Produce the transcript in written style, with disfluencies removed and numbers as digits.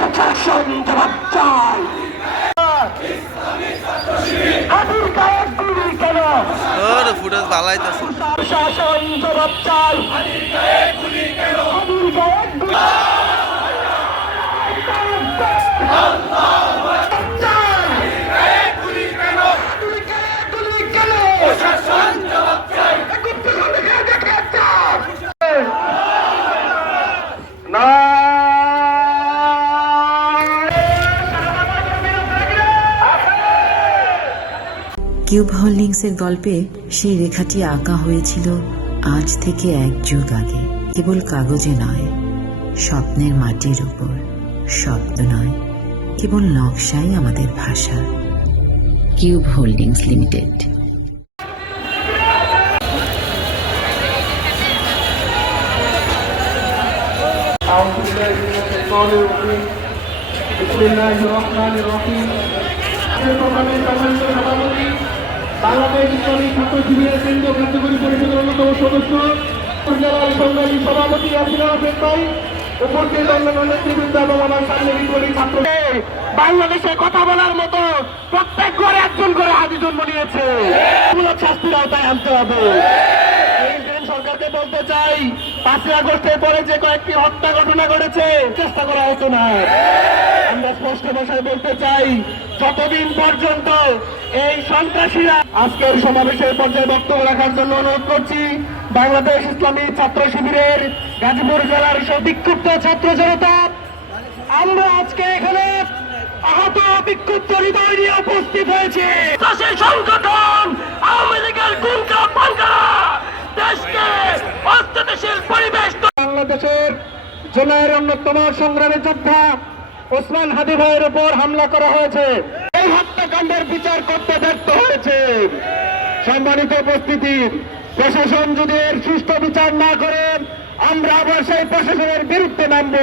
প্রশাসন জবাব চাই। হাতির গায়ে গুলি কেন? ফুটেজ ভালাইতেছে। প্রশাসন জবাব চাই। হাতির গায়ে গুলি কেন? কিউব হোল্ডিংসের গল্পে সেই রেখাটি আঁকা হয়েছিল আজ থেকে 1 যুগ আগে। কেবল কাগজে নয়, স্বপ্নের মাটির উপর। শব্দ নয়, কেবল নকশাই আমাদের ভাষা। Cube holdings limited. বাংলাদেশ ইসলামী ছাত্র শিবিরের কেন্দ্রীয় কার্যকরী পরিষদের অন্যতম সদস্য জেলার সংগ্রামী সভাপতি আব্দুল রাফেক ভাই, উপস্থিত অন্যান্য নেতৃবৃন্দ এবং আমার সামনে বিদ্রোহী ছাত্র। বাংলাদেশে কথা বলার মতো প্রত্যেক ঘরে একজন করে হাজি জন্ম নিয়েছে। শাস্তির আওতায় আনতে হবে। সরকারকে বলতে চাই, 5ই আগস্টের পরে যে কয়েকটি হত্যা ঘটনা ঘটেছে চেষ্টা করা হতো না। আমরা স্পষ্ট ভাষায় বলতে চাই, যতদিন পর্যন্ত এই সন্ত্রাসীরা আজকের সমাবেশের পর্যায়ে বক্তব্য রাখার জন্য অনুরোধ করছি। বাংলাদেশ ইসলামী ছাত্র শিবিরের গাজীপুর জেলার বিক্ষুব্ধ ছাত্র জনতা, আমরা আজকে এখানে আহত বিক্ষুব্ধ হৃদয় নিয়ে উপস্থিত হয়েছে। সংগঠন আওয়ামী লীগের গুন্ডা পাঙ্গা দেশকে অস্থিতিশীল পরিবেশ। বাংলাদেশের জেলার অন্যতম সংগ্রামী যোদ্ধা ওসমান হাদি ভাইয়ের উপর হামলা করা হয়েছে। এই হত্যাকাণ্ডের বিচার করতে ব্যর্থ হয়েছে। সম্মানিত উপস্থিতি, প্রশাসন যদি এর সুষ্ঠু বিচার না করে আমরা আবার সেই প্রশাসনের বিরুদ্ধে নামব।